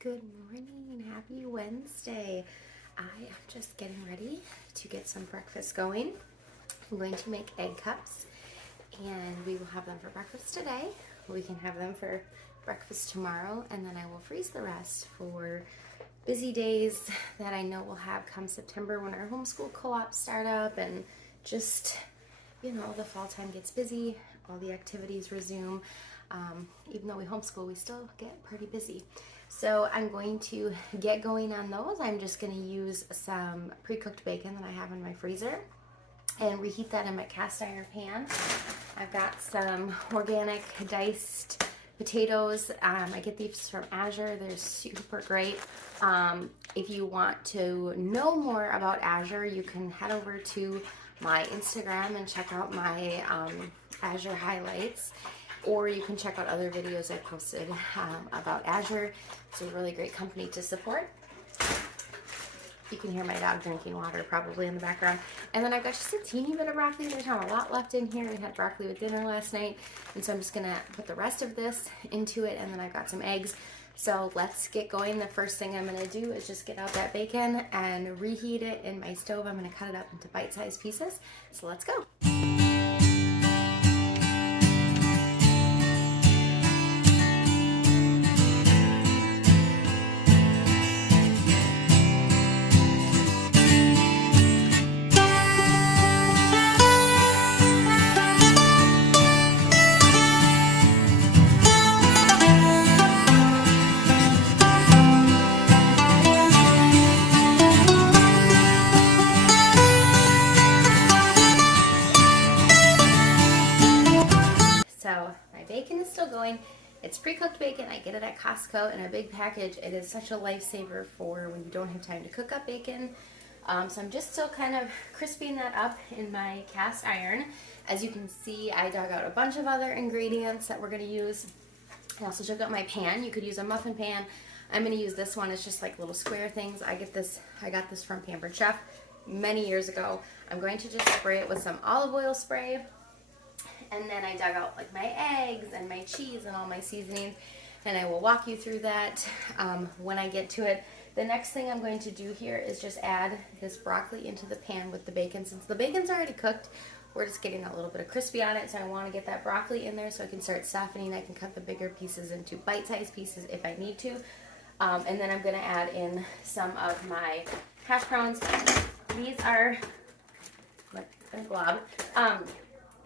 Good morning, happy Wednesday. I am just getting ready to get some breakfast going. I'm going to make egg cups and we will have them for breakfast today. We can have them for breakfast tomorrow and then I will freeze the rest for busy days that I know we'll have come September when our homeschool co-ops start up and just, the fall time gets busy, all the activities resume. Even though we homeschool, we still get pretty busy. So I'm going to get going on those. I'm just going to use some pre-cooked bacon that I have in my freezer and reheat that in my cast iron pan. I've got some organic diced potatoes. I get these from Azure. They're super great. If you want to know more about Azure, you can head over to my Instagram and check out my Azure highlights. Or you can check out other videos I posted about Azure. It's a really great company to support. You can hear my dog drinking water probably in the background. And then I've got just a teeny bit of broccoli. There's not a lot left in here. We had broccoli with dinner last night. And so I'm just gonna put the rest of this into it. And then I've got some eggs. So let's get going. The first thing I'm gonna do is just get out that bacon and reheat it in my stove. I'm gonna cut it up into bite-sized pieces. So let's go. So my bacon is still going. It's pre-cooked bacon. I get it at Costco in a big package. It is such a lifesaver for when you don't have time to cook up bacon. So I'm just still kind of crisping that up in my cast iron. As you can see, I dug out a bunch of other ingredients that we're going to use. I also took out my pan. You could use a muffin pan. I'm going to use this one. It's just like little square things. I got this from Pampered Chef many years ago. I'm going to just spray it with some olive oil spray. And then I dug out like my eggs and my cheese and all my seasonings, and I will walk you through that when I get to it. The next thing I'm going to do here is just add this broccoli into the pan with the bacon. Since the bacon's already cooked, we're just getting a little bit of crispy on it, so I want to get that broccoli in there so I can start softening. I can cut the bigger pieces into bite-sized pieces if I need to. And then I'm going to add in some of my hash browns. These are like a glob.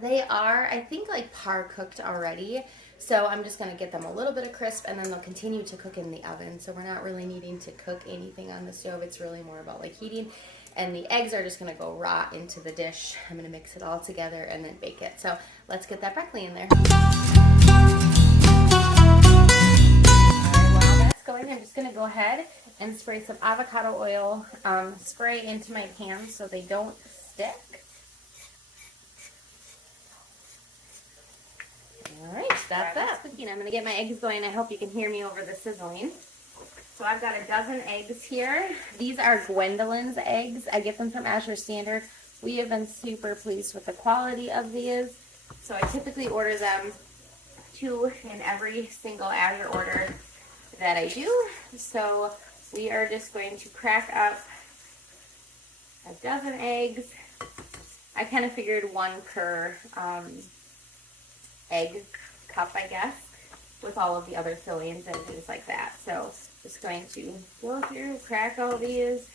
They are, I think, like par cooked already. So I'm just going to get them a little bit of crisp and then they'll continue to cook in the oven. So we're not really needing to cook anything on the stove. It's really more about like heating. And the eggs are just going to go raw into the dish. I'm going to mix it all together and then bake it. So let's get that broccoli in there. While that's going, I'm just going to go ahead and spray some avocado oil spray into my pan so they don't stick. Alright, that's that. I'm going to get my eggs going. I hope you can hear me over the sizzling. So I've got a dozen eggs here. These are Gwendolyn's eggs. I get them from Azure Standard. We have been super pleased with the quality of these. So I typically order them 2 in every single Azure order that I do. So we are just going to crack up a dozen eggs. I kind of figured 1 per egg cup, I guess, with all of the other fillings and things like that. So just going to go through, crack all these.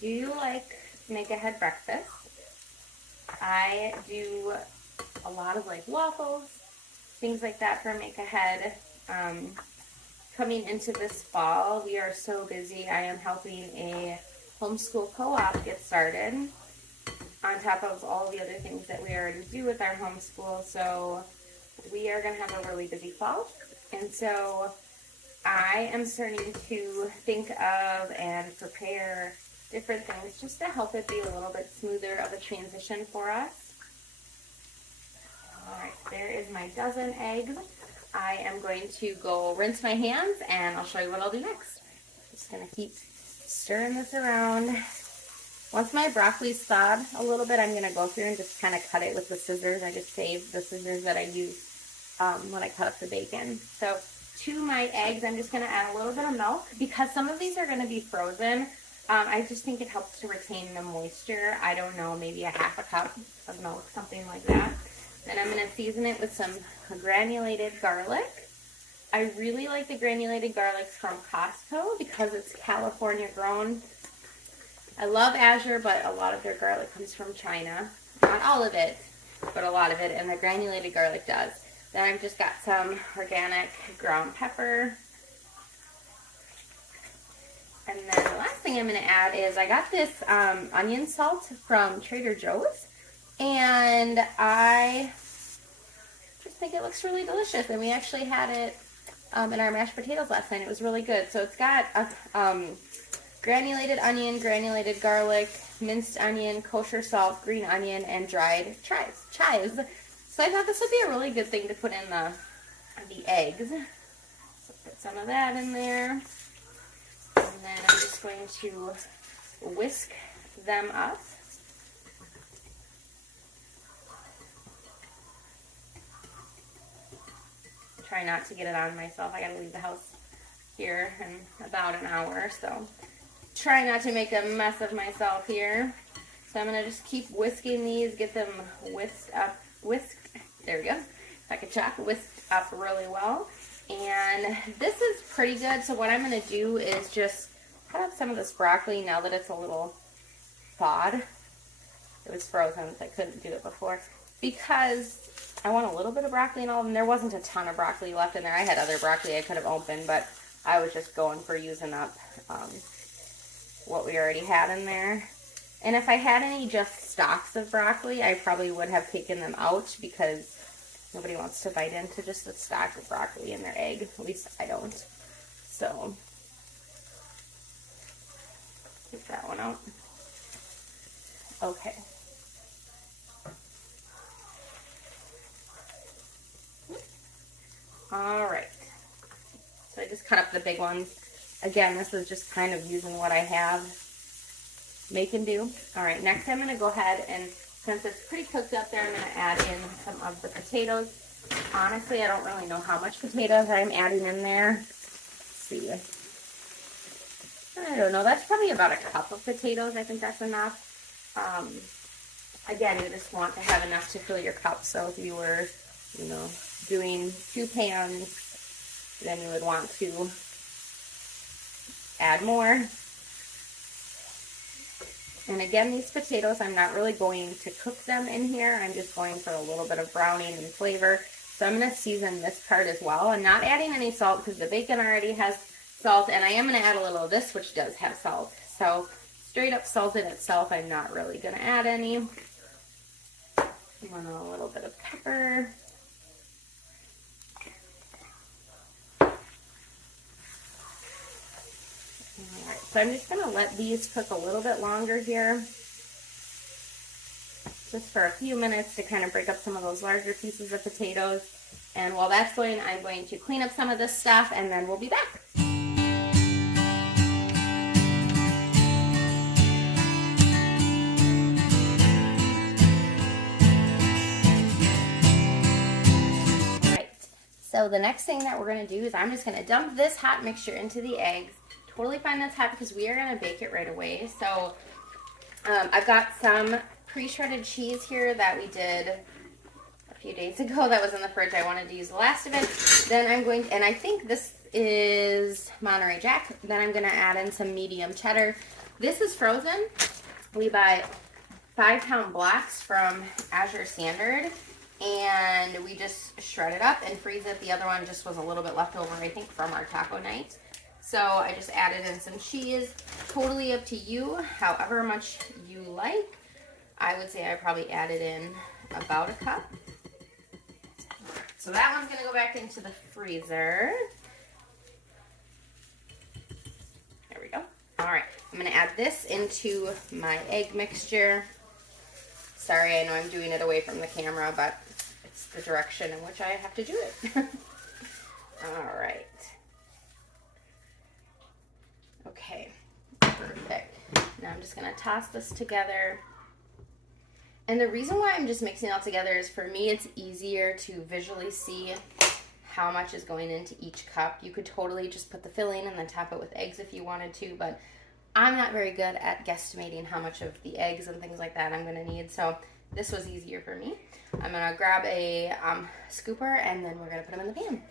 Do you like Make Ahead breakfast? I do a lot of like waffles, things like that for Make Ahead. Coming into this fall, we are so busy. I am helping a homeschool co-op get started on top of all the other things that we already do with our homeschool. So we are going to have a really busy fall. And so I am starting to think of and prepare different things just to help it be a little bit smoother of a transition for us. All right, there is my dozen eggs. I am going to go rinse my hands and I'll show you what I'll do next. Just going to keep stirring this around. Once my broccoli's thawed a little bit, I'm going to go through and just kind of cut it with the scissors. I just saved the scissors that I used when I cut up the bacon. So to my eggs, I'm just going to add a little bit of milk. Because some of these are going to be frozen, I just think it helps to retain the moisture. I don't know, maybe a half a cup of milk, something like that. Then I'm going to season it with some granulated garlic. I really like the granulated garlic from Costco because it's California grown. I love Azure, but a lot of their garlic comes from China. Not all of it, but a lot of it, and the granulated garlic does. Then I've just got some organic ground pepper. And then the last thing I'm going to add is I got this onion salt from Trader Joe's, and I just think it looks really delicious. And we actually had it in our mashed potatoes last night. It was really good. So it's got granulated onion, granulated garlic, minced onion, kosher salt, green onion, and dried chives. So I thought this would be a really good thing to put in the eggs. So put some of that in there. And then I'm just going to whisk them up. Try not to get it on myself. I gotta leave the house here in about an hour, so try not to make a mess of myself here. So I'm gonna just keep whisking these, get them whisked, there we go. If I could talk, whisked up really well. And this is pretty good, so what I'm gonna do is just cut up some of this broccoli now that it's a little thawed. It was frozen, so I couldn't do it before. Because I want a little bit of broccoli in all of them. There wasn't a ton of broccoli left in there. I had other broccoli I could have opened, but I was just going for using up what we already had in there. And if I had any just stalks of broccoli, I probably would have taken them out because nobody wants to bite into just a stalk of broccoli in their egg. At least I don't. So, get that one out. Okay. Alright, so I just cut up the big ones. Again, this is just kind of using what I have, make and do. Alright, next I'm going to go ahead and, since it's pretty cooked up there, I'm going to add in some of the potatoes. Honestly, I don't really know how much potatoes I'm adding in there. Let's see. I don't know, that's probably about a cup of potatoes. I think that's enough. Again, you just want to have enough to fill your cup, so if you were, you know, doing 2 pans, then you would want to add more. And again, these potatoes, I'm not really going to cook them in here. I'm just going for a little bit of browning and flavor. So I'm going to season this part as well. I'm not adding any salt because the bacon already has salt, and I am going to add a little of this, which does have salt. So straight up salt in itself, I'm not really going to add any. I want a little bit of pepper. Alright, so I'm just going to let these cook a little bit longer here. Just for a few minutes to kind of break up some of those larger pieces of potatoes. And while that's going, I'm going to clean up some of this stuff and then we'll be back. So the next thing that we're going to do is I'm just going to dump this hot mixture into the eggs. Totally fine that's hot because we are going to bake it right away. So I've got some pre-shredded cheese here that we did a few days ago that was in the fridge. I wanted to use the last of it. Then I'm going to, and I think this is Monterey Jack. Then I'm going to add in some medium cheddar. This is frozen. We buy 5-pound blocks from Azure Standard. And we just shred it up and freeze it. The other one just was a little bit left over, I think, from our taco night. So I just added in some cheese. Totally up to you, however much you like. I would say I probably added in about a cup. So that one's going to go back into the freezer. There we go. All right, I'm going to add this into my egg mixture. Sorry, I know I'm doing it away from the camera, but it's the direction in which I have to do it. All right. Okay, perfect. Now I'm just gonna toss this together. And the reason why I'm just mixing it all together is for me it's easier to visually see how much is going into each cup. You could totally just put the filling and then top it with eggs if you wanted to, but I'm not very good at guesstimating how much of the eggs and things like that I'm gonna need, so this was easier for me. I'm gonna grab a scooper and then we're gonna put them in the pan.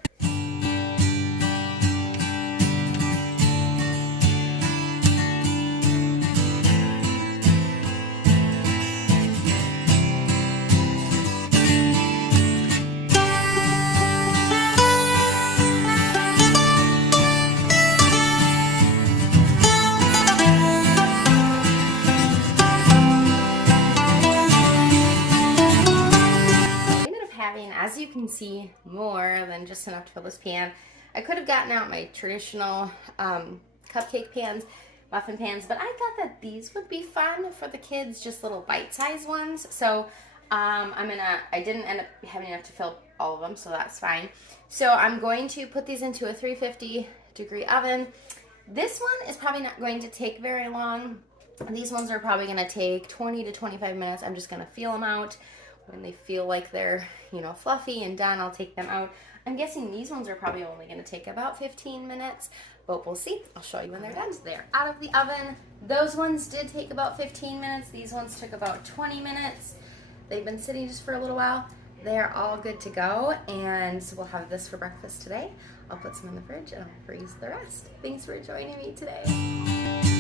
As you can see, more than just enough to fill this pan. I could have gotten out my traditional cupcake pans, muffin pans, but I thought that these would be fun for the kids, just little bite-sized ones. So I didn't end up having enough to fill all of them, so that's fine. So I'm going to put these into a 350-degree oven. This one is probably not going to take very long. These ones are probably going to take 20 to 25 minutes. I'm just going to feel them out. When they feel like they're, fluffy and done, I'll take them out. I'm guessing these ones are probably only going to take about 15 minutes, but we'll see. I'll show you when they're done. They're out of the oven. Those ones did take about 15 minutes. These ones took about 20 minutes. They've been sitting just for a little while. They're all good to go, and so we'll have this for breakfast today. I'll put some in the fridge and I'll freeze the rest. Thanks for joining me today.